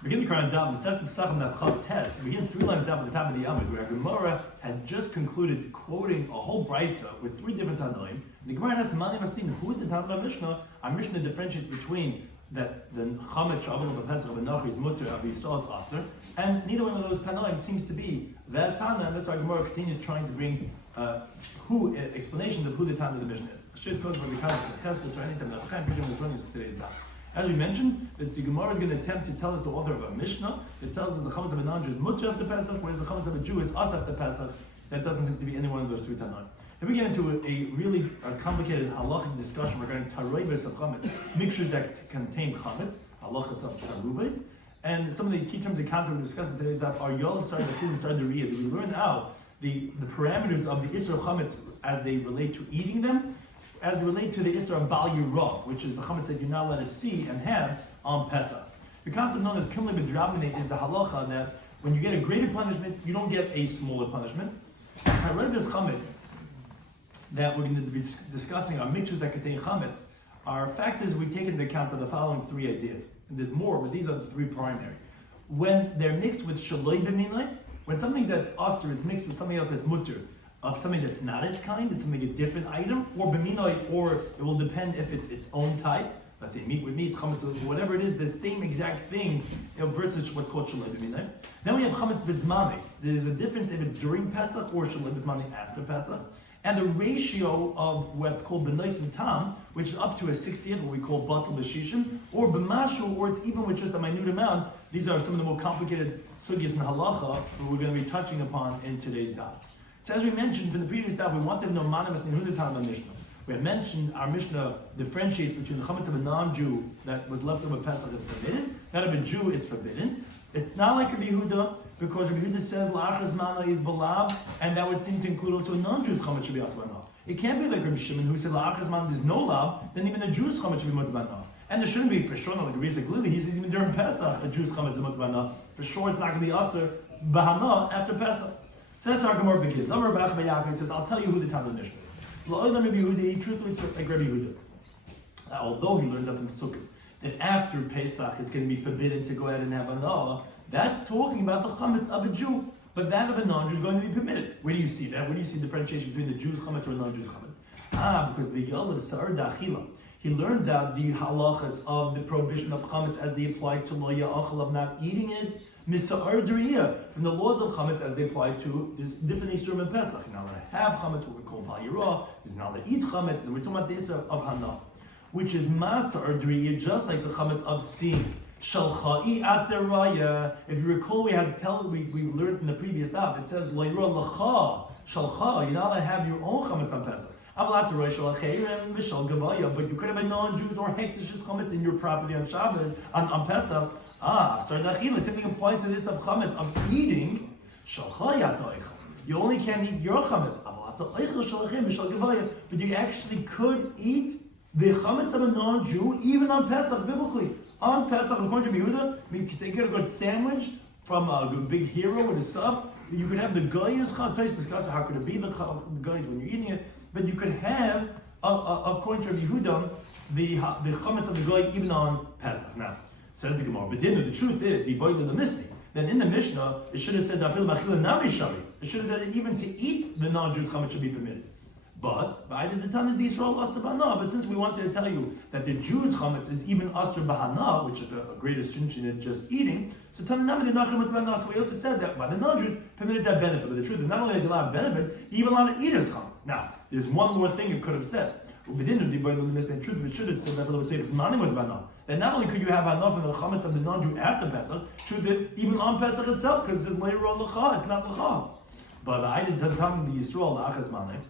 Begin the current Daf, the Pesachim Daf test. Begin 3 lines down at the top of the Amud, where Gemara had just concluded quoting a whole brisa with 3 different Tanoim. The Gemara asks, "Mani Mastin, who is the Tanna of Mishnah?" Our Mishnah differentiates between that the Chametz Shavon of the Pesach of the Nachri is Mutter, Abi Yisrael is Aser, and neither one of those Tanoim seems to be that Tana, and that's why Gemara continues trying to bring explanations of who the Tana of the Mishnah is. Today's Daf. As we mentioned, that the Gemara is going to attempt to tell us the author of a Mishnah that tells us the chametz of a non-Jew is mutter after Pesach, whereas the chametz of a Jew is us after Pesach. That doesn't seem to be any one of those 3 Tanoim. Then we get into a really complicated halachic discussion regarding taroibes of chametz, mixtures that contain chametz, halachas of tarubes, and some of the key terms and concepts we discussed in today's daf are yol started the food and started the riyah. We learned out the parameters of the isra of chametz as they relate to eating them, as they relate to the Isra of Bal Yirah, which is the chametz that you're not allowed to see and have on Pesach. The concept known as Kimli B'Drabine is the halacha that when you get a greater punishment, you don't get a smaller punishment. Tarevis chametz that we're going to be discussing are mixtures that contain chametz are factors we take into account of the following 3 ideas. And there's more, but these are the 3 primary. When they're mixed with shaloi b'minai, when something that's aser is mixed with something else that's mutter, of something that's not its kind, it's something a different item, or b'minoi, or it will depend if it's its own type. Let's say meat with meat, chametz, whatever it is, the same exact thing versus what's called shaloi b'minoi. Then we have chametz b'zmani. There's a difference if it's during Pesach or shaloi b'zmani after Pesach. And the ratio of what's called b'nois and tam, which is up to a 60th, what we call batal b'shishim, or b'mashu, or it's even with just a minute amount. These are some of the more complicated sugyas in halacha that we're going to be touching upon in today's daf. So as we mentioned from the previous daf, we wanted to know Manamas and who the Tanna Mishnah. We had mentioned our Mishnah differentiates between the chametz of a non-Jew that was left over Pesach is forbidden, that of a Jew is forbidden. It's not like Rabbi Yehuda, because Rabbi Yehuda says la'achar zmana is balav, and that would seem to include also a non-Jew's chametz should be asvanah. It can't be like Rabbi Shimon who said la'achar zmana is no lav, then even a Jew's chametz should be mutabana. And there shouldn't be for sure, not like Rabbi Yisrael Glili, he says even during Pesach a Jew's chametz is mutabana. For sure it's not going to be aser bahana after Pesach. So that's how our Gemara begins. Amar Rabbi Yaakov says, I'll tell you who the Tanna Mishnah is. La'olam Rabbi Yehuda, truthfully like Rabbi Yehuda. Although he learns that from Sukkot, that after Pesach it's going to be forbidden to go ahead and have anah, that's talking about the chametz of a Jew. But that of a non-Jew is going to be permitted. Where do you see that? Where do you see differentiation between the Jew's chametz or a non-Jew's chametz? Because Vigel of Sa'ar Da'achila. He learns out the halachas of the prohibition of chametz as they apply to lo ya'achal, of not eating it, Misa'ar Duriya, from the laws of chametz as they apply to this different Yisurim and Pesach. You're not allowed to have chametz, what we call Bal Yirah. He's not allowed to eat chametz, and we're talking about this of Hana, which is Masa'ar Duriya, just like the chametz of seeing. Shalcha'i ateraya. If you recall, we learned in the previous daf. It says Lo Yirah Lacha Shalcha. You're not allowed to have your own chametz on Pesach. But you could have a non-Jews or hektish chametz in your property on Shabbos, on Pesach. Same thing applies to this of chametz, of eating. You only can't eat your chametz, but you actually could eat the chametz of a non-Jew even on Pesach, biblically. On Pesach, according to Yehuda, you could get a good sandwich from a big hero with a sub. You could have the goyes chametz. Discuss how could it be the goyes when you're eating it. But you could have, according to Rabbi Yehuda, the chametz of the goy even on Pesach. Now, says the Gemara, but the truth is, the boy of the Mishnah. Then in the Mishnah, it should have said it should have said that even to eat the non-Jews chametz should be permitted. But I did the Tana Yisrael Asr Bahana. But since we wanted to tell you that the Jews' chametz is even Asr Bahana, which is a greater distinction than just eating, so Tana Nami did not chametz Bahana. So we also said that by the non-Jews permitted that benefit. But the truth is, not only did you allow benefit, you even allowed to eat his chametz. Now, there's one more thing it could have said. Within the truth, it should have said that not only could you have enough of the chametz of the non-Jew after Pesach, truth is, even on Pesach itself, because it's later on l'cha, it's not l'cha. But I did tell the Yisrael la'achas maneh.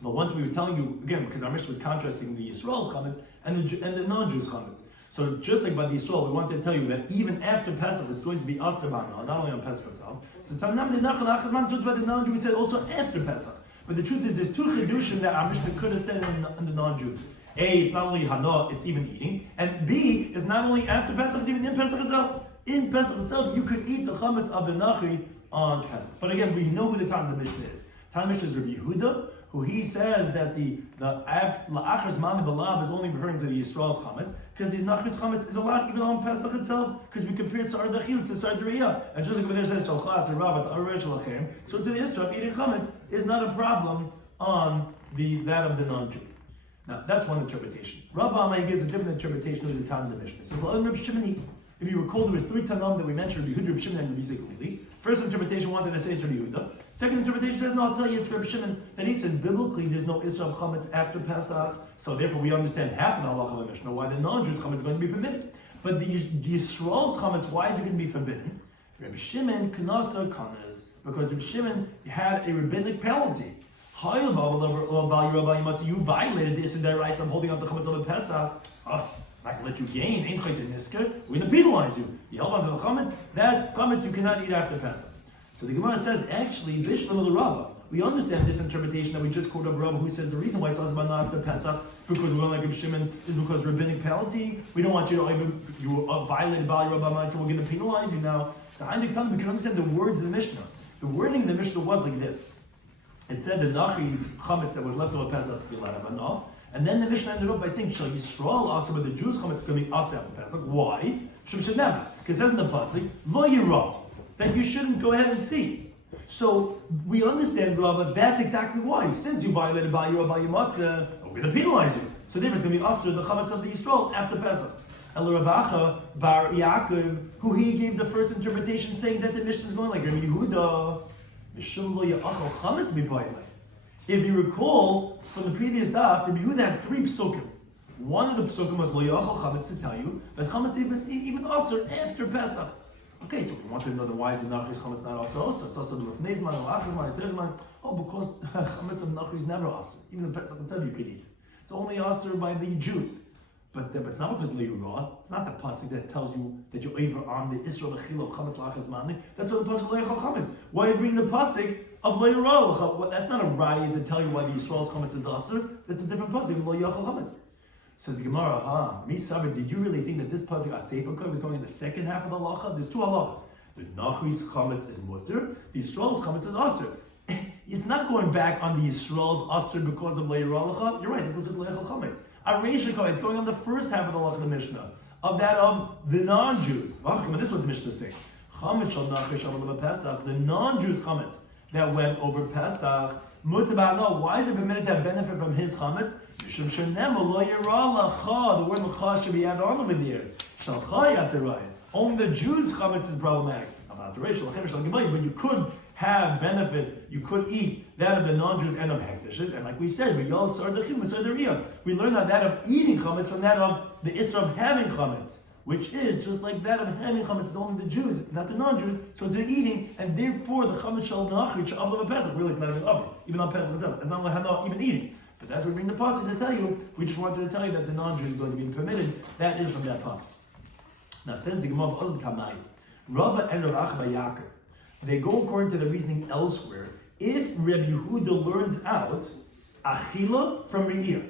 But once we were telling you, again, because our Mishnah was contrasting the Yisrael's chametz and the non-Jews' chametz. So just like by the Yisrael, we wanted to tell you that even after Pesach, it's going to be aser b'hana, not only on Pesach itself. So it's about the non-Jew, we said also after Pesach. But the truth is, there's 2 chidushim that our Mishnah could have said in the non-Jews. A, it's not only hana, it's even eating. And B, it's not only after Pesach, it's even in Pesach itself. In Pesach itself, you could eat the chametz of the nachri on Pesach. But again, we know who the Tanna Mishnah is. Tanna Mishnah is Rabbi Yehuda, who he says that the la'achar zman b'lav is only referring to the Yisrael's chametz, because the nachris chametz is allowed even on Pesach itself, because we compare sar dachil to sar deriyah, and just like over there says shalcha to rav to aresh lachem, so to the Yisrael eating chametz is not a problem on that of the non-Jew. Now that's one interpretation. Rav Amai gives a different interpretation of the time of the Mishnah. It says, Rabbi Shimon, if you recall, there were three Tanam that we mentioned, Rabbi Yehuda, Rabbi Shimon, and Rabbi Zikli. First interpretation wanted to say it's Rabbi Yehuda. Second interpretation says, no, I'll tell you it's Rabbi Shimon. Then he says, biblically, there's no Isra of Chametz after Pesach, so therefore we understand half of the halacha of the Mishnah, why the non-Jews' Chametz is going to be permitted. But the Yisrael's Chametz, why is it going to be forbidden? Rabbi Shimon, Knasa Kanas, because Rabbi Shimon had a rabbinic penalty. You violated this in their rights. I'm holding up the chametz of the Pesach. I'm not going to let you gain. Ain't chayt in nisker. We're going to penalize you. You held on to the chametz. That chametz you cannot eat after Pesach. So the Gemara says, actually, Bishlam the Rava. We understand this interpretation that we just quoted of Rava, who says the reason why it's asban after Pesach because we don't like Reb Shimon is because rabbinic penalty. We don't want you to even you violated Bali Rabbi Ma'at, so we're going to penalize you now. So we can understand the words of the Mishnah. The wording of the Mishnah was like this. It said the Nachi's chametz that was left over Pesach and then the Mishnah ended up by saying Shal Yisrael also, but the Jews' chametz is going to be also after Pesach. Why? Should never, because it says in the pasuk Lo Yirah, that you shouldn't go ahead and see. So we understand, Rava, that's exactly why. Since you violated Bali Rabbi Matzah, we're going to penalize you. So therefore, it's going to be also the chametz of the Yisrael after Pesach. And Ravacha Bar Yaakov, who he gave the first interpretation, saying that the Mishnah is going like Rabbi Yehuda. If you recall from the previous daf, Rabbi Yehuda had three psukim. One of the psukim was lo yachal chametz, to tell you that chametz even also after Pesach. Okay, so we want to know the why is the nachris chametz not also? It's also the lefnei zman, the lachar zman, the zman. Oh, because chametz of nachris never also. Even the Pesach itself you could eat. It's only also by the Jews. But it's not because le'urah. It's not the pasuk that tells you that you're over on the Israel Achil of chametz lachas mani. That's what the pasuk le'echal chametz. Why you bring the pasuk of le'urah? That's not a raya to tell you why the Yisrael's chametz is asur. That's a different pasuk of le'echal chametz. Says the Gemara, Mi Sabir, did you really think that this pasuk Asefer was going in the second half of the halacha? There's two halachas. The Nachri's chametz is mutter. The Yisrael's chametz is asur. It's not going back on the Yisrael's asur because of le'urah. You're right. It's because of le'echal chametz. It's going on the first half of the Lach of the Mishnah, of that of the non-Jews. This is what the Mishnah is saying. The non-Jews chametz that went over Pesach. Why is it permitted to have benefit from his chametz? The word l'cha should be added on over there. Only the Jews' chametz is problematic. But you could have benefit, you could eat that of the non-Jews and of hektishes, and like we said, we learn that of eating chametz from that of the isra of having chametz, which is just like that of having chametz is only the Jews, not the non-Jews, so they're eating, and therefore the chametz shall nachri of a Pesach, really it's not even over, even on Pesach itself, it's not even eating. But that's what we bring the pasuk to tell you. We just wanted to tell you that the non-Jews is going to be permitted. That is from that pasuk. Now says the Gemara of Oz Kamai, Rava and Rav Acha Yaakov. They go according to the reasoning elsewhere. If Rabbi Yehuda learns out achila from re'iyah,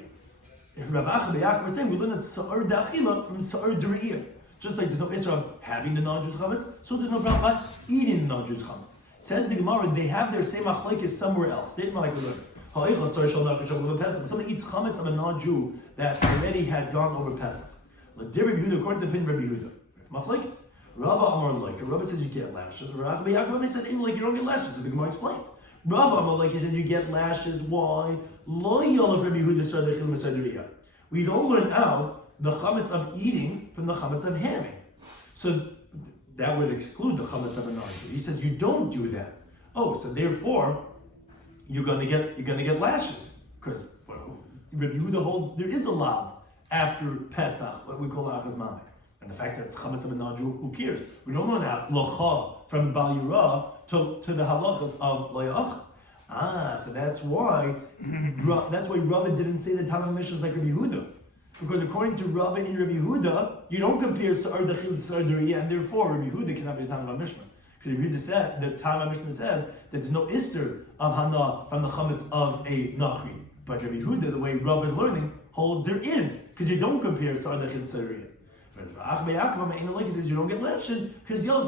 if Rav Acha Yaakov was saying we learn that sa'ar da'achila from sa'ar d're'iyah, just like there's no issue of having the non-Jews chametz, so there's no problem about eating the non-Jews chametz. Says the Gemara, they have their same machlekes somewhere else. They didn't like we learn. Somebody eats chametz of a non-Jew that already had gone over Pesach. According to the opinion of Rabbi Yehuda, machlekes. Rava Amar like Rava says you get lashes. Rav Yaakov says even like you don't get lashes. So the Gemara explains. Rava Amar like he said you get lashes. Why? Lo yolav Rabbi Yehuda sadechil mesadriya. We don't learn out the chametz of eating from the chametz of having. So that would exclude the chametz of a non-Jew. He says you don't do that. Oh, so therefore you're gonna get lashes because Rabbi Yehuda holds there is a lav after Pesach, what we call achas mamik. And the fact that it's chametz of a non-Jew, who cares? We don't learn out locha from Bal Yirah to the halachas of loyach. So that's why Rava didn't say the Tanakh Mishnah is like Rabbi Yehuda, because according to Rava and Rabbi Yehuda, you don't compare sa'ar dachil to sa'ar d're'iyah, and therefore Rabbi Yehuda cannot be the Tanakh Mishnah. Because Rabbi Yehuda said the Tanakh Mishnah says that there's no ister of hana from the chametz of a nachri. But Rabbi Yehuda, the way Rava is learning, holds there is, because you don't compare sa'ar dachil to sa'ar d're'iyah. He says you don't get lashes because you learn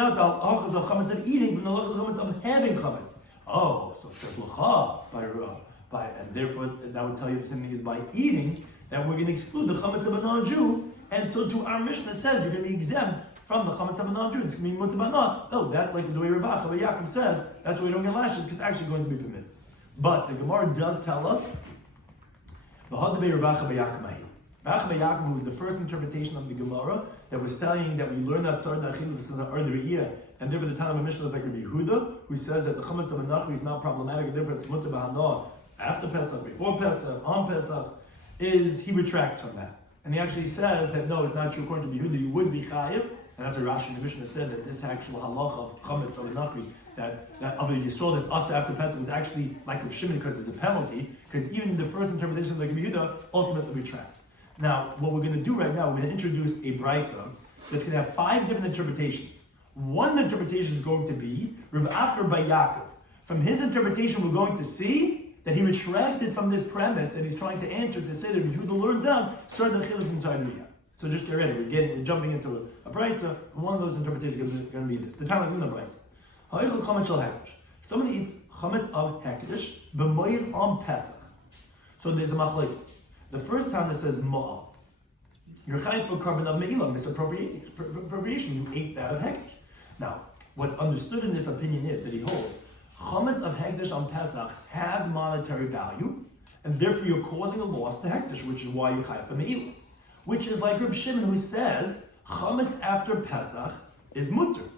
out the halachas of chametz of eating from the halachas of chametz of having chametz. Oh, so it says l'cha by, and therefore that would tell you the same thing is by eating, that we're going to exclude the chametz of a non-Jew, and so to our Mishnah says you're going to be exempt from the chametz of a non-Jew. It's going to be mutar b'na. No, that's like the way Rav Yaakov says, that's why we don't get lashes, because it's actually going to be permitted. But the Gemara does tell us, Rav Yaakov, who was the first interpretation of the Gemara, that was saying that we learn that Sar Nachil, this is an Ardriyah, and therefore the time of Mishnah is like Rabbi Yehuda, who says that the chametz of a nachri is not problematic, and therefore it's mutar b'hana after Pesach, before Pesach, on Pesach, is he retracts from that. And he actually says that no, it's not true according to Yehuda, you would be chayiv, and that's what Rashi in the Mishnah said, that this actual halacha of chametz of a nachri, that of the Yisrael that's also after Pesach is actually like Reb Shimon because it's a penalty, because even the first interpretation of the Yehuda ultimately retracts. Now, what we're going to do right now, we're going to introduce a brisa that's going to have 5 different interpretations. One interpretation is going to be Rav Acher bar Yaakov. From his interpretation, we're going to see that he retracted from this premise that he's trying to answer to say that Yehuda learns out Sar Nachil inside Riyah. So just get ready. We're jumping into a brisa, and one of those interpretations is going to be this. The time of the brisa. Ha'echel chametz shel hekdesh. Somebody eats chametz of hekdesh b'moed on Pesach. So there's a machlokes. The first time it says ma'al. You're chayiv for carbon of me'ilah, misappropriation. You ate that of hekdesh. Now, what's understood in this opinion is that he holds chametz of hekdesh on Pesach has monetary value, and therefore you're causing a loss to hekdesh, which is why you're chayiv for me'ilah. Which is like Reb Shimon, who says chametz after Pesach is mutter.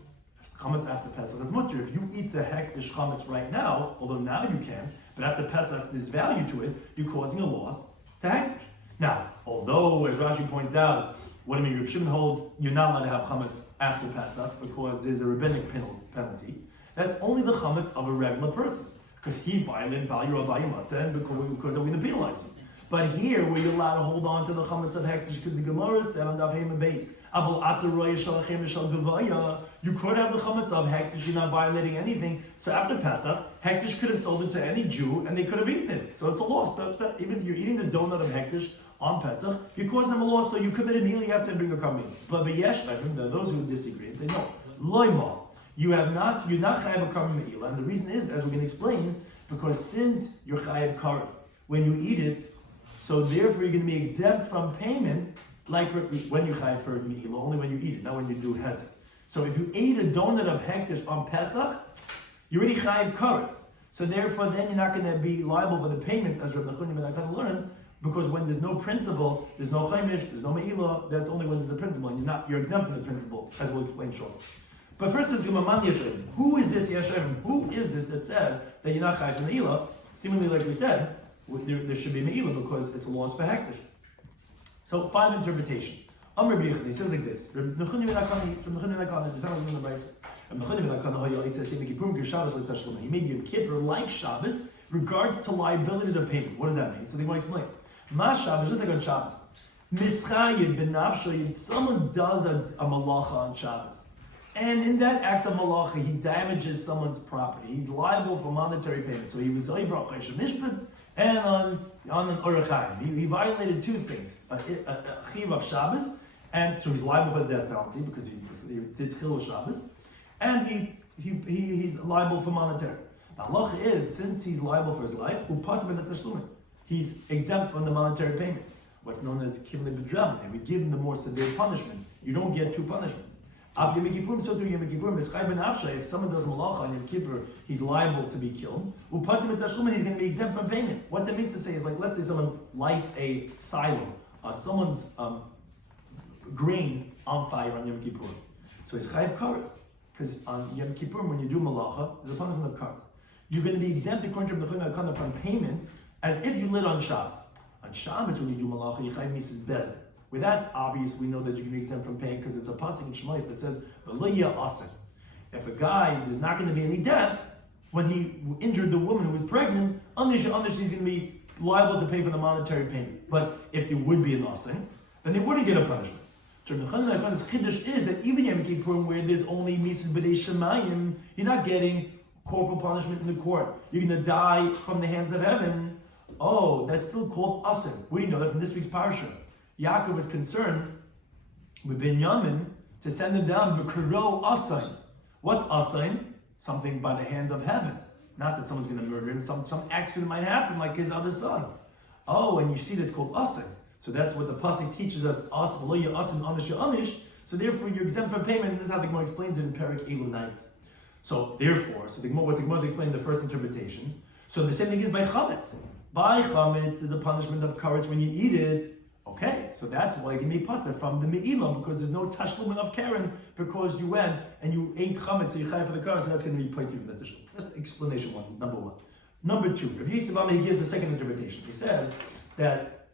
Chametz after Pesach is mutter. If you eat the hekdesh chametz right now, although now you can, but after Pesach there's value to it, you're causing a loss to hekdesh. Now, although, as Rashi points out, what I mean, Reb Shimon holds you're not allowed to have chametz after Pesach because there's a rabbinic penalty. That's only the chametz of a regular person, because he violated Bal Yirah Bal Yimatzah, and because we're going to penalize him. But here, where you're allowed to hold on to the chametz of hekdesh, because the Gemara said on Daf Yomi, you could have the chametz of hekdesh, you're not violating anything. So after Pesach, hekdesh could have sold it to any Jew, and they could have eaten it. So it's a loss. Even you're eating this donut of hekdesh on Pesach, you're causing them a loss, so you commit immediately, you have to bring a carbon. But those who disagree and say no, loyma, you're not chayav a carbon me'ilah, and the reason is, as we're going to explain, because since you're chayav karas, when you eat it, so therefore you're going to be exempt from payment, like when you chayav for me'ilah, only when you eat it, not when you do hezek. So if you ate a donut of hekdesh on Pesach, you're already chayav karas. So therefore, then you're not going to be liable for the payment, as Rabbi Shloimy learns, because when there's no principle, there's no chaimish, there's no me'ilah, that's only when there's a principle, and you're exempt from the principle, as we'll explain shortly. But first is Gumaman Yeshayim. Who is this Yeshayim? Who is this that says that you're not chayiv for me'ilah? Seemingly, like we said, there should be me'ilah because it's a loss for hekdesh. So 5 interpretation. Amr B'Yechid, he says like this. From the Chuni Menakani, the time of the Brayso. He says he made Yom Kippur like Shabbos regards to liabilities of payment. What does that mean? So the Gemara explains. Ma Shabbos, just like on Shabbos. Mischayid b'nafshoyid, someone does a malacha on Shabbos. And in that act of malacha, he damages someone's property. He's liable for monetary payment. So he was over on Chayshah Mishpat and on an Orachayim. He violated 2 things. A chiv of Shabbos, and so he's liable for the death penalty because he did chil Shabbos. And he's liable for monetary. The halacha is, since he's liable for his life, he's exempt from the monetary payment. What's known as kivle b'dram, and we give him the more severe punishment. You don't get 2 punishments. Af Yom Kippur, so do Yom Kippur, if someone does malacha on Yom Kippur, he's liable to be killed. He's going to be exempt from payment. What that means to say is, like, let's say someone lights a silo, someone's grain on fire on Yom Kippur. So he's chayiv karas. Because on Yom Kippur, when you do malacha, there's a punishment of karas. You're going to be exempt according to Rabbi Shloimy Schwartzberg from payment as if you lit on Shabbos. On Shabbos, when you do malacha, you chayiv mises bezed. Where that's obvious, we know that you can be exempt from paying because it's a pasuk in Shmos that says v'lo asen. If a guy, there's not going to be any death when he injured the woman who was pregnant, he's going to be liable to pay for the monetary payment. But if there would be an asen, then they wouldn't get a punishment. So the chiddush is that even Yom Kippur, where there's only mises b'dei shemayim, you're not getting corporal punishment in the court. You're going to die from the hands of heaven. Oh, that's still called asen. Where do you know that from this week's parasha? Yaakov was concerned with Binyamin to send him down b'karo asain. What's asain? Something by the hand of heaven. Not that someone's going to murder him. Some accident might happen, like his other son. Oh, and you see that's called asr. So that's what the pasuk teaches us. Anish. So therefore, you're exempt from payment. And this is how the Gemara explains it in Perek Elu Night. So therefore, what the Gemara is explaining in the first interpretation. So the same thing is by chametz. By chametz, the punishment of karetz when you eat it. Okay, so that's why you can be pater from the me'ilah, because there's no tashlumin of karen, because you went and you ate chametz, so you chai for the karetz, so that's going to be pater from the tashlumin. That's explanation one, number one. Number two, Rabbi Yisrael, he gives a second interpretation. He says that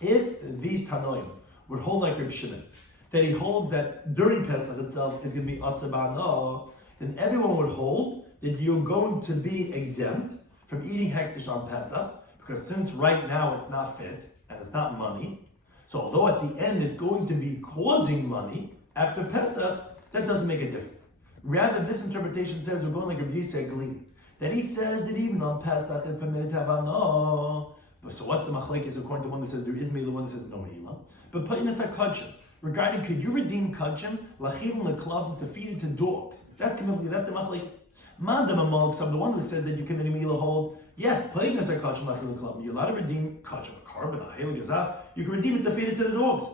if these tanoim would hold like Rabbi Shimon, that he holds that during Pesach itself is going to be asar ba'ano, then everyone would hold that you're going to be exempt from eating hektish on Pesach, because since right now it's not fit, and it's not money, so although at the end it's going to be causing money, after Pesach, that doesn't make a difference. Rather, this interpretation says, we're going like Rabbi Yisrael Galili, that he says that even on Pesach it's permitted to have no. So what's the machlekes according to one that says there is meila, one that says no meila? But putting us a kachim, regarding could you redeem kachim, lachilin leklavim, to feed it to dogs? That's the machlekes. Mandam among some, the one who says that you can meila hold, yes, putting us a kachim, lachilin leklavim, you're allowed to redeem kachim, a carbon, a hail gazaf, you can redeem it to feed it to the dogs.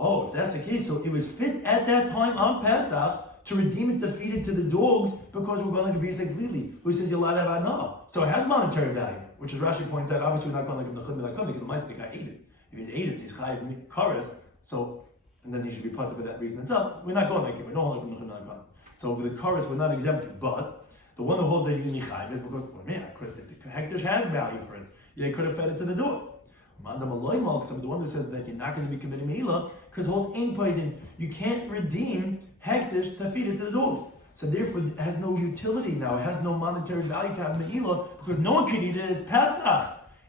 Oh, if that's the case, so it was fit at that time on Pesach to redeem it to feed it to the dogs, because we're going to be like Lili, who says you're allowed to have anah. So it has monetary value, which as Rashi points out, obviously we're not going like Nechim Milakon, because the mice think I ate it. If he ate it, he's chayiv kares, so, and then he should be part for that reason itself. We're not going like him, we don't hold like Nechim Milakon. So with the kares, we're not exempted, but the one who holds that you need chayiv is because, well, man, the hektish has value for it. They could have fed it to the dogs. Mandam aloy malksam, the one who says that you're not going to be committing meila, because holds ain't paidin, you can't redeem hektish to feed it to the dogs. So therefore, it has no utility now. It has no monetary value to have meila, because no one can eat it. It's Pesach,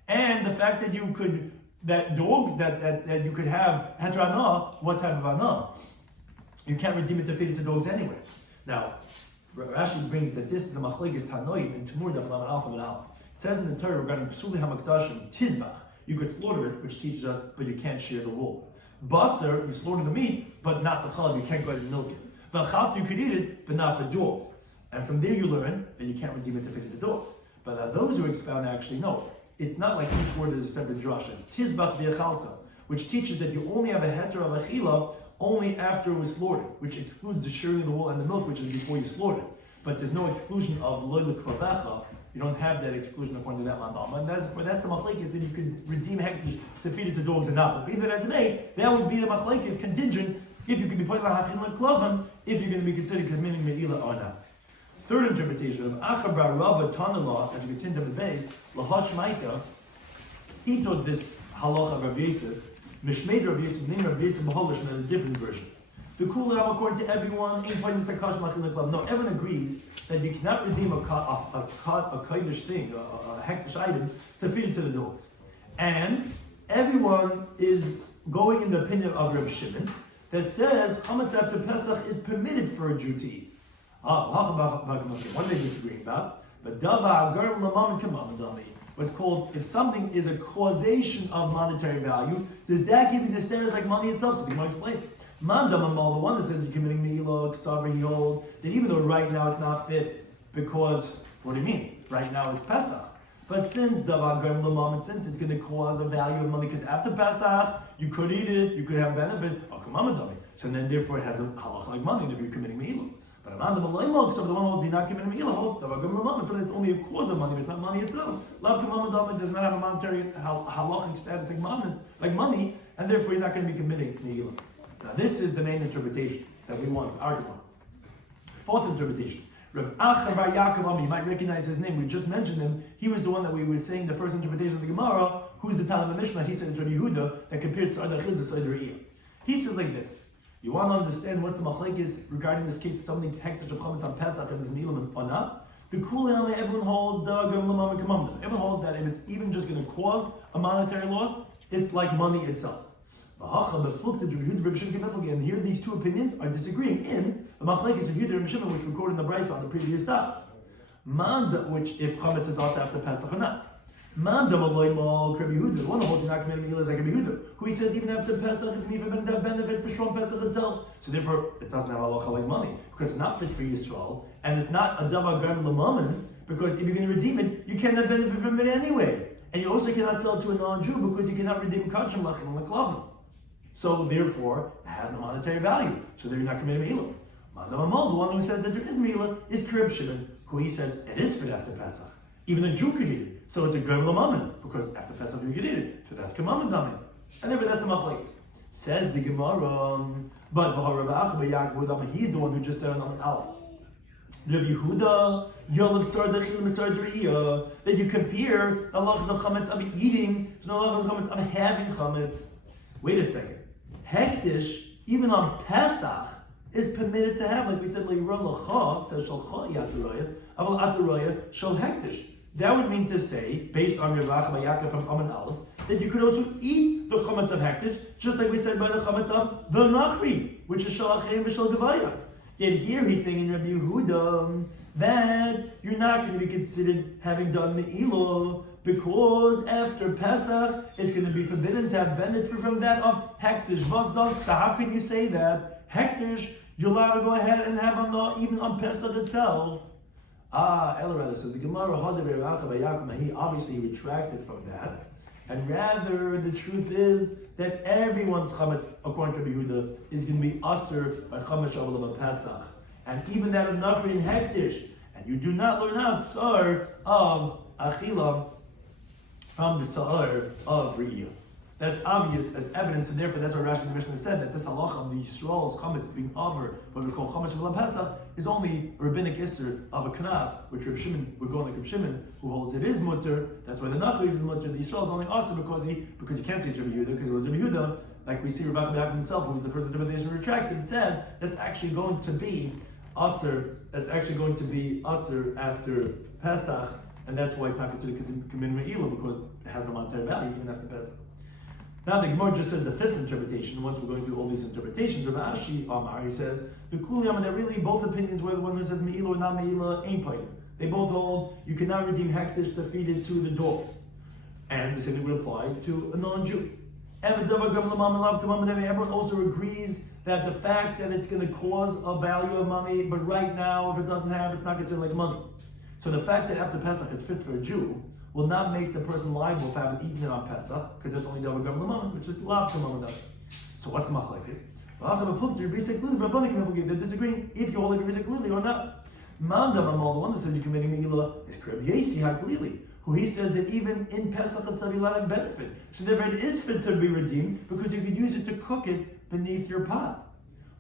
and the fact that you could that you could have heteranah, what type of anah? You can't redeem it to feed it to dogs anyway. Now, Rashi brings that this is a machlekes tanoim in Temur Daf Lamed Alpha and Alpha. It says in the Torah regarding psuli hamakdashim tizbach, you could slaughter it, which teaches us, but you can't shear the wool. Basar, you slaughter the meat, but not the chalab. You can't go ahead and milk it. V'chat, you could eat it, but not for dogs. And from there you learn that you can't redeem it to feed it to dogs. But those who expound actually know it's not like each word is a separate drasha. Tizbach v'yachalka, which teaches that you only have a heter of achila only after it was slaughtered, which excludes the shearing of the wool and the milk, which is before you slaughter. But there's no exclusion of loy l'klavacha. You don't have that exclusion according to that mandam. And that's the machlekes that you could redeem hektish to feed it to dogs or not. But be that as an A, that would be the machlekes contingent if you could be put lahachin l'klavim, if you're going to be considered committing meila or not. Third interpretation of Achabar Rava Tanala, as we continue to the base, Lahashmaita, he taught this halacha of Rabbi Yosef, Mishmeid Rabbi Yosef, named Rabbi Yosef Maholish, in a different version. The Kulam, according to everyone, ain't fighting Sakash Machin L'Klav. No, everyone agrees that you cannot redeem a kaidish thing, a hektish item, to feed it to the dogs. And everyone is going in the opinion of Rabbi Shimon that says chametz after Pesach is permitted for a Jew to eat. What are they disagreeing about? But what's called, if something is a causation of monetary value, does that give you the status like money itself? So you might explain. Mandam Amal, the one that says you're committing meila, ksaver, he holds that even though right now it's not fit, because, what do you mean? Right now it's Pesach. But since davar garm lamam, since it's going to cause a value of money, because after Pesach, you could eat it, you could have benefit, so then therefore it has a halach like money if you're committing meila. But Amanda Malaymok, so the one who holds you're not committing meila, davar garm lamam, so it's only a cause of money, but it's not money itself. Lav kamam does not have a monetary halachic status like money, and therefore you're not going to be committing meila. Now this is the main interpretation that we want to argue on. Fourth interpretation. Rav Acha bar Yaakov, you might recognize his name, we just mentioned him. He was the one that we were saying the first interpretation of the Gemara, who's the Talmud Mishnah. He said it's Rabbi Yehuda that compared Sa'ad Achil to Sa'ad Re'iyah. He says like this. You want to understand what's the machlekes regarding this case, something hektish of chametz on Pesach and this meal or not? The Kulam, everyone holds the Lamam and Kamam. Everyone holds that if it's even just going to cause a monetary loss, it's like money itself. And here these two opinions are disagreeing in the machlekes of Yehuda and Shimon, which we quoted in the Brisa on the previous Daf. Which if chametz is also after Pesach or not. Rabbi Yehuda, the one who holds not committing meila is like Rabbi Yehuda, who he says even after Pesach it's even to have benefit for Shom Pesach itself. So therefore it doesn't have halacha like money because it's not fit for Yisrael and it's not a davar garm lamamin because if you're going to redeem it, you cannot benefit from it anyway. And you also cannot sell it to a non-Jew because you cannot redeem kachim lachim l'klavim. So therefore, it has no monetary value. So there you're not committing Me'ilah. Mandam Amal, the one who says that there is Me'ilah, is Kerib Shimon, who he says it is for after Pesach. Even a Jew could eat it. So it's a Gerb L'mammon, because after Pesach you could eat it. So that's K'mammon Damin. And therefore that's the Machlekes. Says the Gemara, but he's the one who just said on Amin Aleph. Rabbi Yehuda, Yolav Sardach Ilim Sardariya, that you compare the halachas of chametz of eating to the halachas of chametz of having chametz. Wait a second. Hektish, even on Pesach, is permitted to have, like we said, Le'yirah L'cha, says Shalcha Yataraya, Aval Ataraya Shal Hektish. That would mean to say, based on Ravach Bayaka from Amin Aleph, that you could also eat the chametz of Hektish, just like we said by the chametz of the Nachri, which is Shal Achayim V'Shal Gevaya. Yet here he's saying in Rabbi Yehuda that you're not going to be considered having done Me'ilah because after Pesach it's going to be forbidden to have benefit from that of Hektish. How can you say that? Hektish, you're allowed to go ahead and have on even on Pesach itself. Elarada says the Gemara, he obviously retracted from that. And rather, the truth is that everyone's chametz, according to Rabbi Yehuda, is going to be asur by chametz of Pesach, and even that of Nachri and Hektish. And you do not learn out sar of achila from the sar of Re'iyah. That's obvious as evidence, and therefore that's why Rashi and the Mishnah said that this halacha of the Yisrael's chametz being over what we call chametz of Pesach is only a rabbinic isser of a knas, which Reb Shimon, we're going like Reb Shimon, who holds it is mutter. That's why the Nachri is mutter. The Yisrael is only asur because you can't say Rabbi Yehuda, because Rabbi Yehuda, like we see Ravach Bayak himself, who was the first interpretation retracted, said that's actually going to be asur. That's actually going to be asur after Pesach, and that's why it's not considered committing Me'ilah because it has no monetary value even after Pesach. Now the Gemara just says the fifth interpretation. Once we're going through all these interpretations, Rav Ashi Amar, he says the Kuliyam, that really both opinions, whether one who says Me'ilah or not Me'ilah, ain't playing. They both hold you cannot redeem Hektish to feed it to the dogs, and the same thing would apply to a non-Jew. Everyone also agrees that the fact that it's going to cause a value of money, but right now if it doesn't have, it's not considered like money. So the fact that after Pesach it's fit for a Jew will not make the person liable for having eaten it on Pesach, because that's only Davar Gam L'mammon, which is Lav K'mammon. So what's the machlekes? They're disagreeing if you hold like a Rizak Lili or not. Mandam Amal, the one that says you're committing Me'ilah, is Kreb Yesi HaKlili, who he says that even in Pesach itself you'll have benefit. So therefore it is fit to be redeemed because you could use it to cook it beneath your pot.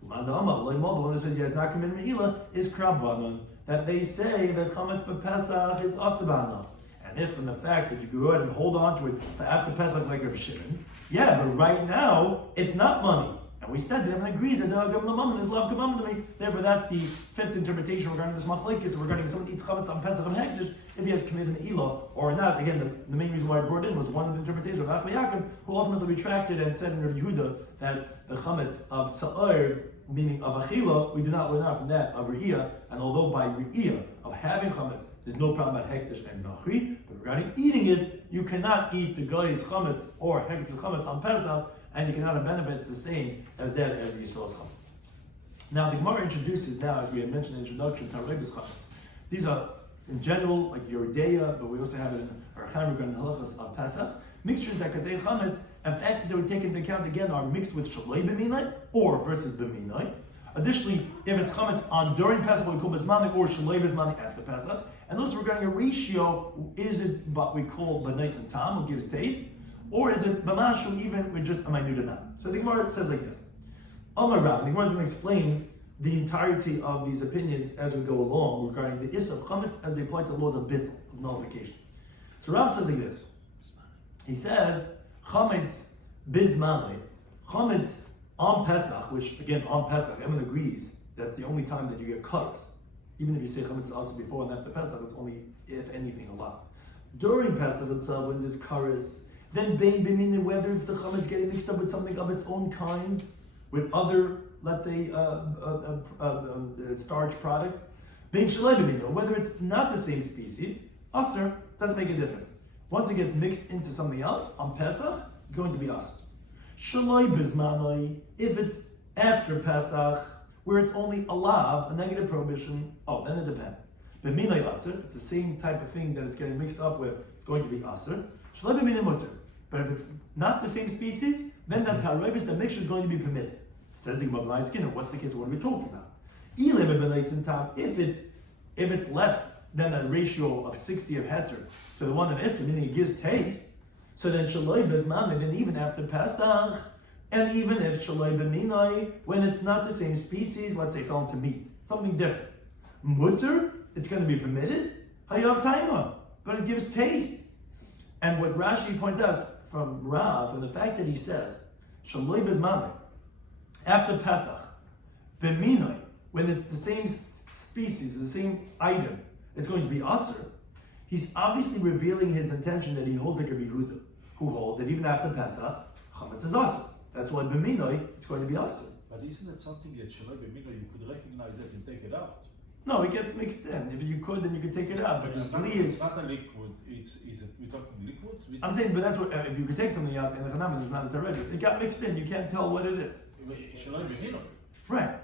Mandam Amal, the one that says he has not committed Me'ilah, is Krabbanon, that they say that Chametz B'Pesach is Asabana. And if from the fact that you go ahead and hold on to it for after Pesach like Reb Shimon, yeah, but right now it's not money. And we said that everyone agrees that Gam L'mammon is Lav K'mammon to me. Therefore, that's the fifth interpretation regarding this machlekes, regarding if someone eats chametz on Pesach and Hektish, if he has committed an Me'ilah or not. Again, the main reason why I brought in was one of the interpretations of Rabbi Yaakov, who ultimately retracted and said in Rabbi Yehuda that the chametz of Sa'ir, meaning of Achila, we do not learn out from that of Re'iyah. And although by Re'iyah of having chametz, there's no problem about Hektish and Nachri, but regarding eating it, you cannot eat the guy's chametz or Hektish chametz on Pesach, and you cannot have benefits the same as that as the Yisrael's chametz. Now the Gemara introduces now, as we had mentioned in the introduction, Tarregis chametz. These are in general like Yeridea, but we also have it in our Chaim and halachas on Pesach. Mixtures that contain chametz, and factors that we take into account again are mixed with shalei b'minai or versus b'minai. Additionally, if it's chametz on during Pesach, we call bismani, or shalei bismani after Pesach. And also regarding a ratio, is it what we call b'nais and tam, who gives taste, or is it b'mashu even with just a minute amount? So the Gemara says like this. Amar Rav, the Gemara is going to explain the entirety of these opinions as we go along regarding the issue of chametz as they apply to laws of bittul, of nullification. So Rav says like this. He says, chametz bismani, chametz on Pesach, which again, on Pesach, everyone agrees that's the only time that you get cuts. Even if you say chametz also before and after Pesach, it's only, if anything, a lot. During Pesach itself, when there's kares, then bein b'minin, whether if the chametz getting mixed up with something of its own kind, with other, let's say, starch products, bein shalei b'minin, whether it's not the same species, aser, doesn't make a difference. Once it gets mixed into something else, on Pesach, it's going to be aser. Shalai bismanai, if it's after Pesach, where it's only a lav, a negative prohibition, then it depends. B'minay aser, it's the same type of thing that it's getting mixed up with, it's going to be aser. Shalei b'minay mutter. But if it's not the same species, then that tarayvis, that mixture is going to be permitted. Says the Gemara Skinner, what's the case? What are we talking about? If it's less than a ratio of 60 of heter to the one of Isser, meaning it gives taste, so then shaloi bezman, then even after Pesach, and even if shaloi b'minai, when it's not the same species, let's say fell into meat, something different. Mutter, it's going to be permitted. Hayav taima, but it gives taste. And what Rashi points out from Rav, and the fact that he says, shaloi bezman, after Pesach, b'minai, when it's the same species, the same item, it's going to be aser. He's obviously revealing his intention that he holds like a Yehuda, who holds that even after Pesach, chametz is aser. That's why b'minai it's going to be aser. But isn't it something that shaloi b'minai you could recognize it and take it out? No, it gets mixed in. If you could, then you could take it out. But it's it's not a liquid. We're talking liquids. I'm saying, but that's what if you could take something out and the chanam is not a tarayvis. It got mixed in. You can't tell what it is. Shaloi b'minai. Right.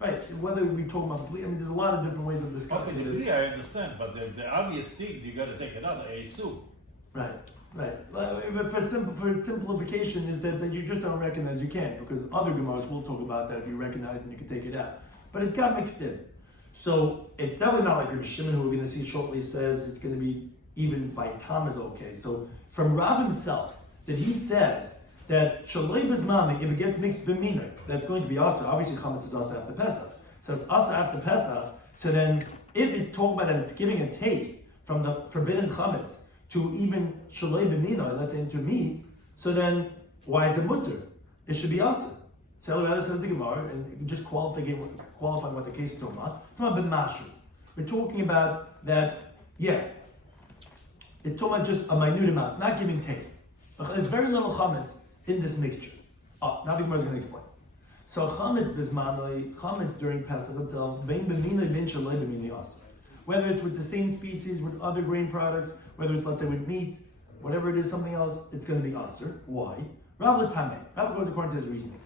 Right. Whether we talk about there's a lot of different ways of discussing this. I understand, but the obvious thing you got to take it out. I assume. Right. Right. But for simplification is that you just don't recognize you can't, because other Gemaras will talk about that if you recognize and you can take it out. But it got mixed in. So it's definitely not like Rabbi Shimon, who we're going to see shortly, says it's going to be even by Tam is okay. So from Rav himself, that he says that shalei bezmani, if it gets mixed b'minai, that's going to be asa. Obviously, chametz is asa after Pesach. So it's asa after Pesach. So then, if it's talking about that it's giving a taste from the forbidden chametz to even shalei b'minai, let's say into meat, so then why is it mutter? It should be asa. So rather says the Gemara, and just qualifying what the case is talking about. We're talking about that, it's talking about just a minute amount, it's not giving taste. There's very little chametz in this mixture. Now the Gemara is going to explain. So chametz bismanoi, chametz during Pesach itself, whether it's with the same species, with other grain products, whether it's, let's say, with meat, whatever it is, something else, it's going to be aser. Why? Rav l'tameh. Rav goes according to his reasonings.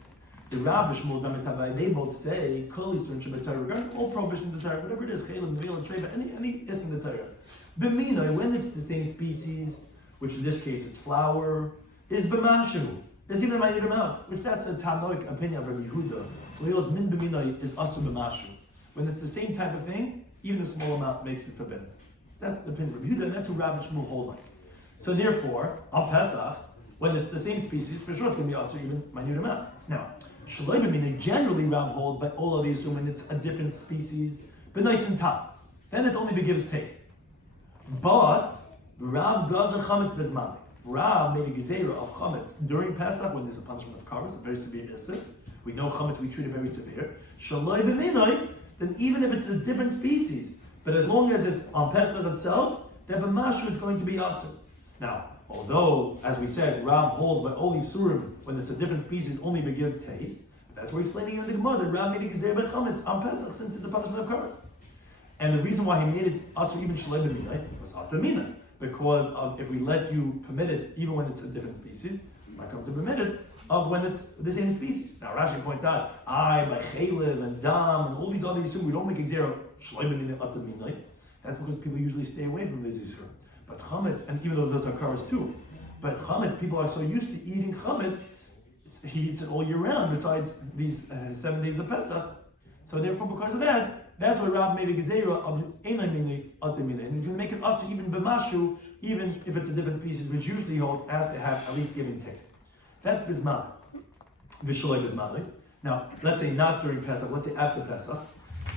The Rav Shmuel Damitavai, they both say, Kol Yisur Shabbat regarding all prohibitions of the Torah, whatever it is, Chelim, Nevil, Treva, any is in the Torah. B'minoi, when it's the same species, which in this case it's flour, is b'mashu. There's even a minute amount, which that's a Tanoic opinion of Rabbi Yehuda. Leil's min b'minoi is asu b'mashu. When it's the same type of thing, even a small amount makes it forbidden. That's the opinion of Rabbi Yehuda, and that's who Rav Shmuel hold like. So therefore, on Pesach, when it's the same species, for sure it's going to be asu even minute amount. Now, shaloi b'minoi generally Rav holds, but all of these when it's a different species, but nice and top. Then it's only to give taste. But Rav gazer chametz bezmani. Rav made a gezerah of chametz during Pesach when there's a punishment of kares, a very severe issur. We know chametz, we treat it very severe. Shaloi b'minoi, then even if it's a different species, but as long as it's on Pesach itself, then b'mashu is going to be asur. Now, although, as we said, Rav holds by all these surim, when it's a different species, only to give taste, that's what we're explaining in the Gemara, that Rav made a gezerah by chametz on Pesach since it's a punishment of kares. And the reason why he made it asur even shaloi b'minoi was atar minai. Because of if we let you permit it even when it's a different species, you might come to permit it of when it's the same species. Now Rashi points out, by chaylev and dam and all these other yisurim, we don't make exero shloi b'minai atar minai. That's because people usually stay away from these yisurim. But chametz, and even though those are kares too, but chametz, people are so used to eating chametz, he eats it all year round. Besides these 7 days of Pesach, so therefore because of that. That's why Rav made a gezerah of einay minai atar minai, and he's going to make it also even b'mashu, even if it's a different species, which usually holds has to have at least giving taste. That's bisman, v'shaloi bismanai. Now, let's say not during Pesach, let's say after Pesach,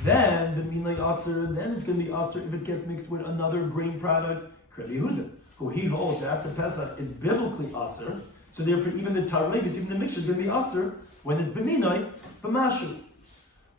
then the minai aser, then it's going to be aser if it gets mixed with another grain product, Rabbi Yehuda, who he holds after Pesach is biblically aser. So therefore, even the tarevis, even the mixture is going to be aser when it's b'minai b'mashu.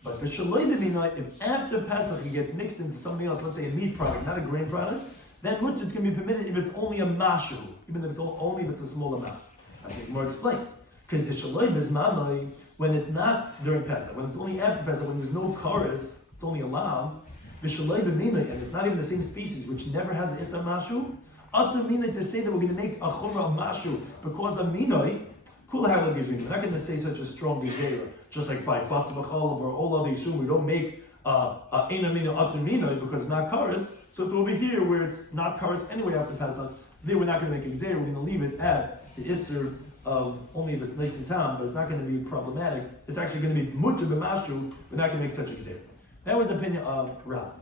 But for shaloi b'minai, if after Pesach it gets mixed into something else, let's say a meat product, not a grain product, then mutter it's going to be permitted if it's only a mashu, even if it's only if it's a small amount. I think more explains. Because the shaloi b'zmanai, when it's not during Pesach, when it's only after Pesach, when there's no chorus, it's only a lav, the shaloi b'minai, and it's not even the same species, which never has the isa mashu, atar minai to say that we're going to make a chumrah of mashu because of minai, we're not going to say such a strong gezerah, just like by basta b'chalav or all other yisum, we don't make Einamina Atumina because it's not Karas. So over here where it's not Karas anyway after Pesach, there we're not going to make a Gzeir, we're going to leave it at the Isser of only if it's nice in town, but it's not going to be problematic. It's actually going to be Mutter B'Mashu, we're not going to make such a Gzeir. That was the opinion of Rav.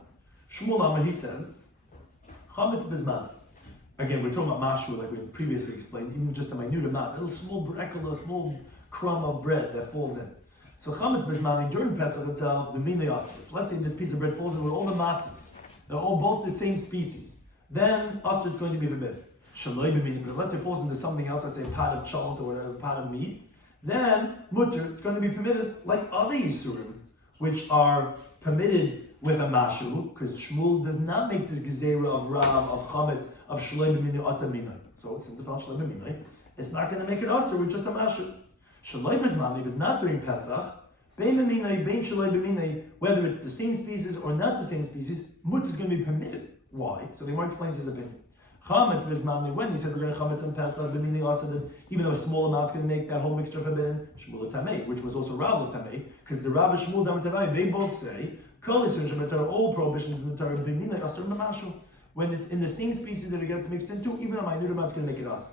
Shmuel Amar, he says, Chametz Bizman. Again, we're talking about Mashu like we previously explained, even just a minute amount, a little small brekel, a small crumb of bread that falls in. So Chametz Bizman, during Pesach itself, the Mina Yasif. Let's say this piece of bread falls in with all the matzahs. They're all both the same species. Then Asr is going to be forbidden. Shaloi b'mina, but let's say it falls into something else, let's say a pot of chalent or whatever, a pot of meat. Then Mutter, it's going to be permitted like other Yisurim, which are permitted with a Mashu, because Shmuel does not make this Gezerah of Rav, of Chametz, of Shaloi b'mina Atamina. So since it's not Shaloi b'mina, it's not going to make it Asr with just a Mashu. Shaloi b'zman, if it's not during Pesach, Bein b'minai, bein shaloi b'minai, whether it's the same species or not the same species, Mutter is going to be permitted. Why? So the Gemara explains his opinion. Chametz b'zman, when he said we're going to chametz and Pesach, b'minai also, even though a small amount is going to make that whole mixture forbidden, Shmuel Tamei, which was also Rav Tamei, because the Rav and Shmuel Dam Tavai, they both say, all prohibitions in the Torah, b'minai asur b'mashu. When it's in the same species that it gets mixed into, even a minute amount is going to make it asur.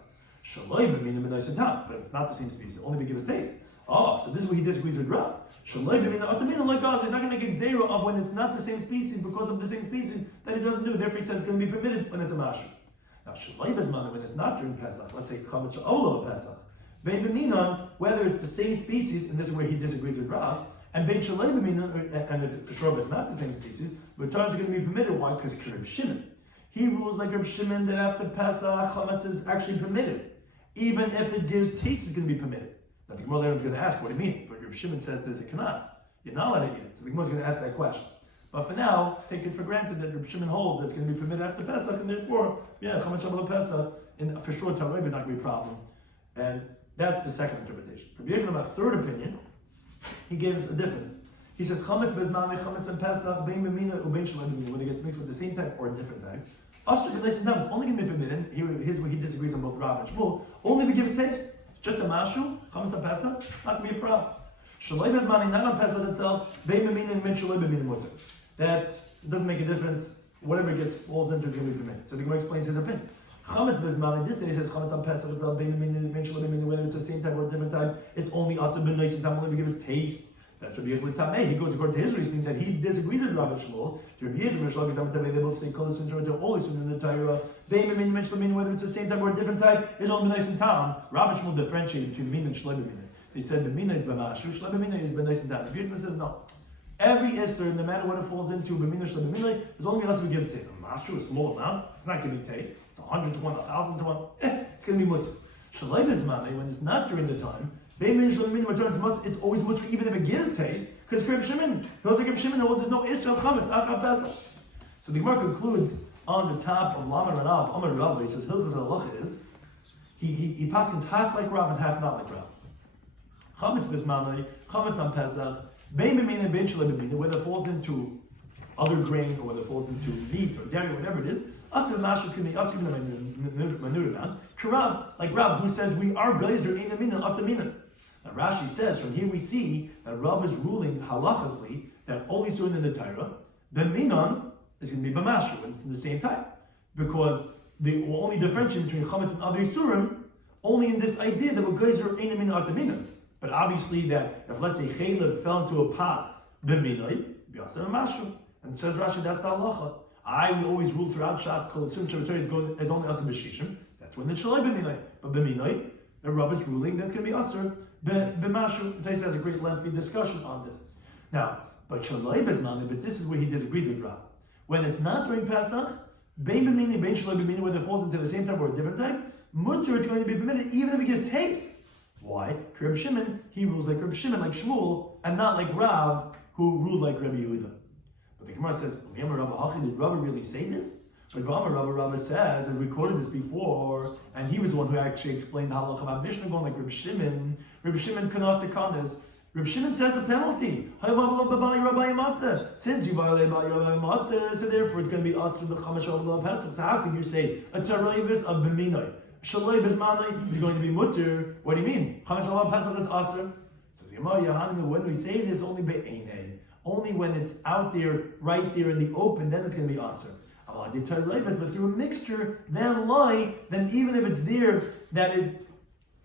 Shaloi b'minai b'nai satam, but it's not the same species, only to give us taste. Oh, so this is where he disagrees with Rav. Shaloi b'minai atamina like us, he's not going to make a zero of when it's not the same species because of the same species that he doesn't do. Therefore, he says it's going to be permitted when it's a mashu. Now, shaloi b'zman, when it's not during Pesach, let's say chametz sha'olah Pesach, bein b'minan, whether it's the same species, and this is where he disagrees with Rav, and bein shaloi b'minan, and for sure it's not the same species, but times are going to be permitted. Why? Because Rabbi Shimon, he rules like Rabbi Shimon that after Pesach, chametz is actually permitted, even if it gives taste, it's going to be permitted. Now the Gemara later is going to ask, what do you mean? But Rabbi Shimon says there's a kanas. You're not allowed to eat it. So the Gemara is going to ask that question. But for now, take it for granted that Rabbi Shimon holds that it's going to be permitted after Pesach, and therefore, yeah, Chametz Shabbat Pesach, and for sure, Tarayv is not going to be a problem. And that's the second interpretation. Rabbi Yechon's third opinion, he gives a different. He says, Chametz Bezman, Chametz and Pesach, Bein B'mina, Ubein Shalai B'mina, when it gets mixed with the same type or a different type. Asher B'leis Nam, it's only going to be forbidden. Here's where he disagrees on both Rav and Shmuel. Only if it gives taste. Just a mashu, chametz and Pesach, it's not going to be a problem. Shaloi bezmani, not on Pesach itself, bein b'mina and min shaloi b'mina mutter. That doesn't make a difference. Whatever it falls into is going to be permitted. So the Gemara explains his opinion. Chametz bezmani, this day says chametz on Pesach itself, bein b'mina and min shaloi b'mina, whether it's the same type or a different type, it's only asur b'nais and tam, only to give us taste. That's Rabbi Yechon Tamei. He goes according to his reasoning that he disagrees with Rabbi Shmuel. Rabbi Yechon Tamei, they both say kol isur to all isur in the Torah. Bein b'min min shaloi b'mina, whether it's the same type or a different type, is only b'nais and tam. Rabbi Shmuel differentiated between min and shaloi b'mina. They said the mina is b'mashu, shaloi b'mina is b'nais and tam. Rabbi Yechon says no. Every isur, no matter what it falls into, b'mina shaloi b'mina, is only us who gives taste. Mashu, a small amount, it's not giving taste. It's 100 to 1, 1,000 to 1. It's going to be mutter. Shaloi b'zman, when it's not during the time. It's always mutter even if it gives taste, because Rabbi Shimon, Rabbi Shimon holds there's no issue of chametz after Pesach. So the Gemara concludes on the top of Lamed Ranav, Amar Rav, he says Hilchas Halacha is he paskins half like Rav and half not like Rav. Chametz b'zmanai, chametz on Pesach, bein b'mina, bein shaloi b'mina, whether it falls into other grain or whether it falls into meat or dairy, whatever it is. Asr Mash is going to be Asr even a minute man. Karav, like Rav, who says we are geyser in a minute up to minute. Now Rashi says from here we see that Rav is ruling halachically that only certain in the Torah, then minan is going to be b'mashu, and it's in the same type, because the only differentiation between chametz and other isurim only in this idea that we're geyser in a minute up to minute. But obviously that if let's say chaylev fell into a pot b'minay, b'yaseh b'mashu, and says Rashi that's the halacha. We always rule throughout Shas kol isurim territory is only asur b'shishim. That's when the shalai b'minay, but b'minay the Rav is ruling that's going to be asur. B'mashu, Tais has a great lengthy discussion on this. Now, but shaloi bezmani, but this is where he disagrees with Rav. When it's not during Pesach, bein b'mini, bein shaloi b'mini, whether it falls into the same type or a different type, mutter it's going to be permitted even if it gives taste. Why? Rabbi Shimon, he rules like Rabbi Shimon, like Shmuel, and not like Rav, who ruled like Rabbi Yehuda. But the Gemara says, did Rav really say this? But Rava says, and recorded this before, and he was the one who actually explained the halacha about Mishnah going like Rabbi Shimon. Rabbi Shimon kanasikanis. Rabbi Shimon says a penalty. Since you violate Rabbi Matzah, so therefore it's going to be asur b'chamesh of Pesach. So how could you say a taravis of b'minay? Shaloi b'zmanay is going to be mutter. What do you mean? Chamesh of Pesach is asur. Says Yomay Yahanim, when we say this only be'enei. Only when it's out there, right there in the open, then it's going to be aser. But through a mixture, then even if it's there,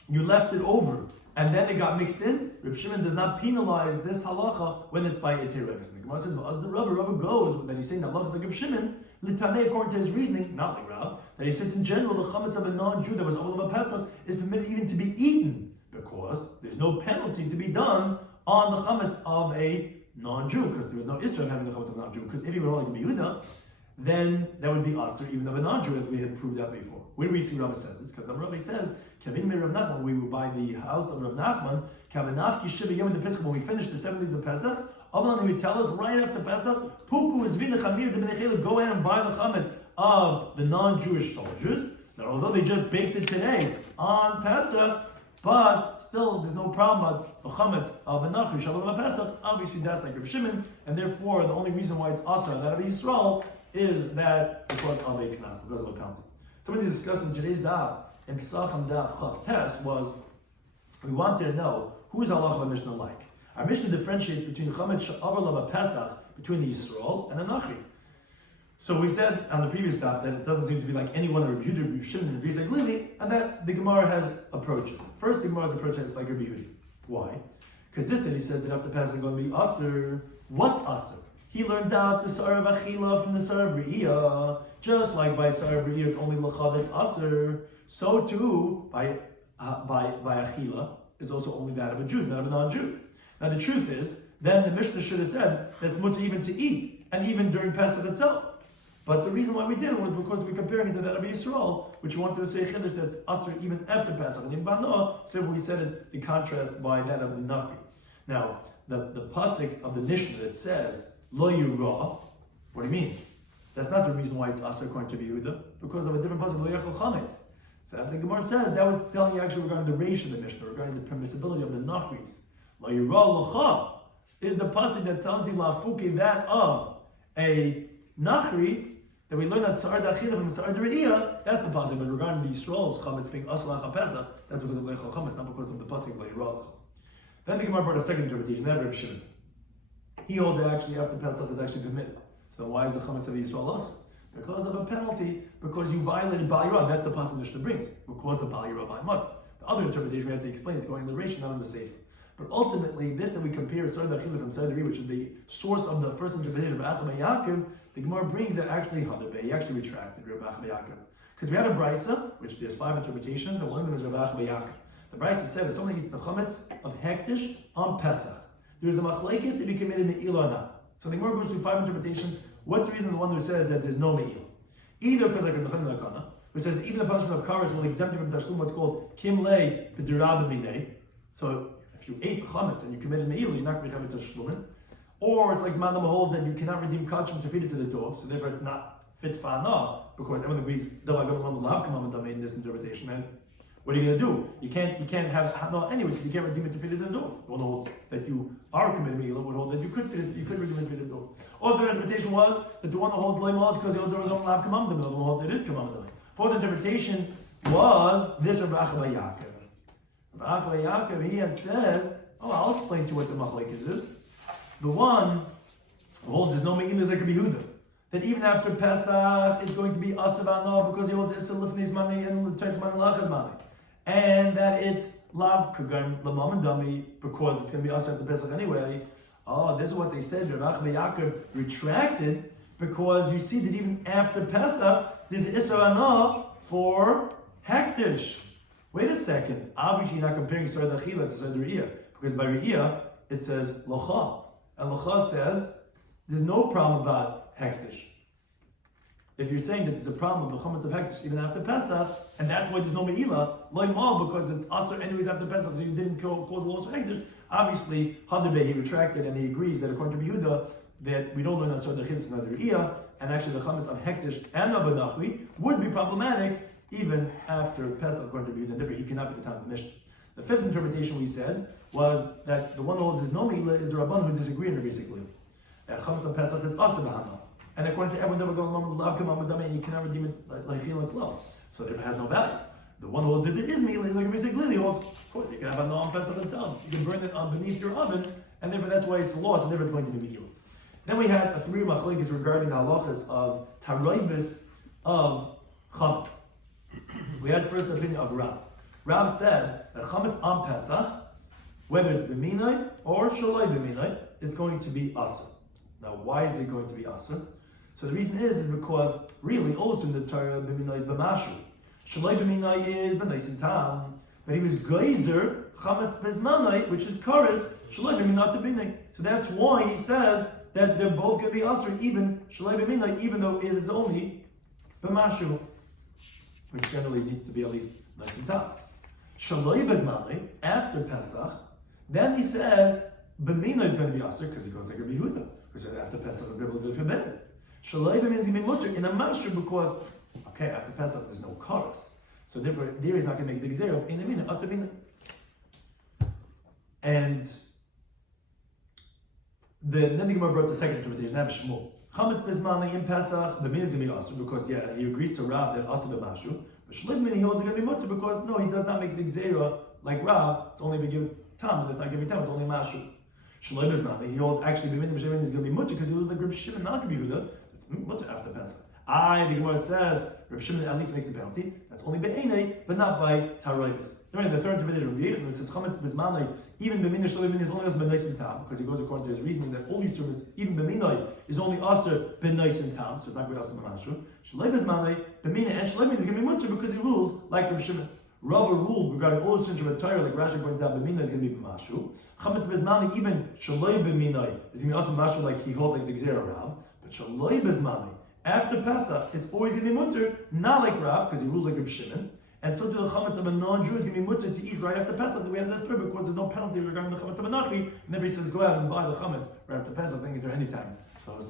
you left it over, and then it got mixed in, Reb Shimon does not penalize this halacha when it's by etir revis. The Gemara says, as the Rava goes, that he's saying that halacha is like Reb Shimon, l'tamei according to his reasoning, not like Rav, that he says in general, the chametz of a non-Jew that was Olam HaPesach is permitted even to be eaten, because there's no penalty to be done on the chametz of a non-Jew, because there was no issue of having the chametz of a non-Jew, because if he were only to be Yehuda, then that would be aser even of a non-Jew, as we had proved out before. Where do we see Rabbi says this? Because the Rabbi says, Kavin me Rav Nachman, we were by the house of Rav Nachman, Kavanafki Shiva Yom the Pesach, when we finished the 7 days of Pesach, Abalan, he would tell us right after Pesach, Puku is vina chamir, the Benechela, go ahead and buy the chametz of the non-Jewish soldiers. Now, although they just baked it today on Pesach, but still, there's no problem about the chametz of a nachri shalom Pesach. Obviously, that's like Reb Shimon, and therefore, the only reason why it's asar that of Yisrael is that because of a knas, because of a penalty. Something to discuss in today's daf, in Pesachim Daf Chav Tes, was we wanted to know who is halacha of Mishnah like. Our Mishnah differentiates between chametz she'avar Pesach, between the Yisrael and a nachri. So we said on the previous daf that it doesn't seem to be like anyone of Rabbi Yehuda, Rabbi Shimon, and Rabbi Zaglili, and that the Gemara has approaches. First, the Gemara's approach is like Rabbi Yehuda. Why? Because this time he says that after Pesach is going to be aser. What's aser? He learns out the Sar of Achila from the Sar of Re'iyah. Just like by Sar of Re'iyah, it's only Lacha that's aser. So too, by Achila, is also only that of a Jew, not of a non-Jew. Now the truth is, then the Mishnah should have said that it's mutter even to eat, and even during Pesach itself. But the reason why we didn't was because we're comparing it to that of Yisrael, which we wanted to say Chiddush that's aser even after Pesach. And in Bano, so we said it, the contrast by that of the Nafi. Now, the pasuk of the Mishnah that says, Lo Yura, what do you mean? That's not the reason why it's aser according to Yehuda, because of a different pasuk, Lo Yachal Chametz. So the Gemara says that was telling you actually regarding the reish of the Mishnah, regarding the permissibility of the nachris. Lo Yura Lacha is the pasuk that tells you Lafuki that of a nachri that we learn that Sa'ar Da'achila from Sa'ar Da're'iyah. That's the pasuk. But regarding the Yisrael's chametz being asla HaPesach, that's because of the Lechal Chametz, not because of the pasuk Lo Yura Lacha. Then the Gemara brought a second interpretation. That Reb Shimon, he holds that actually after Pesach is actually permitted. So why is the chametz of Yisrael us? Because of a penalty, because you violated Bal Yirah. That's the pasuk Mishnah brings. Because of Bal Yirah by Mutz. The other interpretation we have to explain is going in the Reish, not in the Sefer. But ultimately, this that we compare Sar Da'achila from Sar Da're'iyah, which is the source of the first interpretation of Achim Yaakov, the Gemara brings that actually Hadabeh, he actually retracted Rabbi Achim Yaakov. Because we had a Brisa, which there's 5 interpretations, and one of them is Rabbi Achim Yaakov. The Brisa said that someone eats the chametz of hektish on Pesach. There is a machlekes if he committed me'ila or not. So the Gemara goes through 5 interpretations. What's the reason the one who says that there's no me'ila? Either because like Rabbi Nachman Lakana, who says even the punishment of kares will exempt you from tashlum what's called kimlei b'dirab b'minei. So if you ate chametz and you committed me'ila, you're not going to have a tashlumin. Or it's like Madam holds that you cannot redeem kachim to feed it to the dog, so therefore it's not fit for anah, because everyone agrees in this interpretation. And what are you going to do? You can't have no anyway, because you can't redeem it to feed it to the dog. The one holds that you are committing me'ila would hold that you could feed it, you could redeem it to feed it to the dog. Also, the interpretation was that the one that holds loy malas because the other don't have kamam, the other one holds it is kamam. Fourth interpretation was this of Rabbi Yaakov. Rabbi Yaakov, he had said, I'll explain to you what the machlekes is. The one who holds his no me'ila is like Rabbi Yehuda, that even after Pesach it's going to be asavano because he holds Issa Lifnei's money and the Turk's money, Lachas money, and that it's lav kagam lamam and dami because it's going to be asa after Pesach anyway. This is what they said. Rabbi Yaakov retracted because you see that even after Pesach there's Issa Anah for hektish. Wait a second. Obviously, you're not comparing Sar Da'achila to Sar Da're'iyah, because by Re'iyah it says Locha. And Lacha says there's no problem about hektish. If you're saying that there's a problem with the chametz of hektish even after Pesach, and that's why there's no me'ila, loy mal, because it's aser anyways after Pesach, so you didn't cause a loss of hektish. Obviously, Hadabeh, he retracted and he agrees that according to Yehuda, that we don't learn on Sar Da'achila from Da're'iyah, and actually the chametz of hektish and of a nachri would be problematic even after Pesach according to Yehuda, and therefore he cannot be the time of the mission. The fifth interpretation we said was that the one who holds his no me'ila is the Rabban who disagree on it basically. That chametz of Pesach is aser b'hana. And according to everyone, and you cannot redeem it like chil and klal. So therefore it has no value. The one who holds it is me'ila is like basically holds, of course, you can have a no on Pesach itself. You can burn it on beneath your oven, and therefore that's why it's lost, and therefore it's going to be meal. Then we had a three machlokes regarding the halachas of taroivis of chametz. We had first the opinion of Rav. Rav said that chametz on Pesach, whether it's b'minai or shaloi b'minai, it's going to be asur. Now, why is it going to be asur? So the reason is because really also in the Torah b'minai is b'mashu. Shaloi b'minai is b'naisin tam, but he was geyser chametz bezmanai, which is kares shaloi b'minai to b'minai. So that's why he says that they're both going to be asur, even shaloi b'minai, even though it is only b'mashu, which generally needs to be at least naisin tam. Shaloi bezmanai after Pesach, then he says b'minai is going to be asur because he goes like Rabbi Yehuda, who said after Pesach is going to be forbidden. Shaloi means he made mutter in a mashu because, okay, after Pesach there's no chorus. So therefore, there he's not going to make the gzera of in a minute, after minute. And then the Gemara brought the second interpretation, have Shmuel. Chametz bezmani in Pesach, the min is going to be asur because, yeah, he agrees to Rav that asur b'mashu. But Shaloi min he holds going to be mutter because, no, he does not make the gzera like Rav, it's only if he gives tam, and it's not giving tam, it's only mashu. Shaloi bezmani, he holds actually b'min is going to be mutter because he was like Reb Shimon, not Rabbi Yehuda. Mutter after Pesach. The Gemara says Reb Shimon at least makes a penalty. That's only be'enei, but not by taroivis. Then the third interpretation of Rabbi Yechon says chametz bezmanai, even b'minai shaloi b'minai is only as b'naisin tam, because he goes according to his reasoning that all these terms, even b'minai is only aser b'naisin tam, so it's not going to be aser b'mashu. Shaloi bezmanai, b'minai and shaloi b'minai is going to be mutter because he rules like Reb Shimon. Rava ruled regarding all the sins of Torah, like Rashi points out, b'minai is going to be b'mashu. Chametz bezmanai, even shaloi b'minai is going to be aser b'mashu, like he holds like the Gzera Rav. Shaloi bezmani after Pesach, it's always going to be mutter, not like Rav because he rules like Reb Shimon, and so to the chametz of a non-Jew is going to be mutter to eat right after Pesach. That we have this story because there's no penalty regarding the chametz of a nachri. And if he says go out and buy the chametz right after Pesach, then you can do any time. So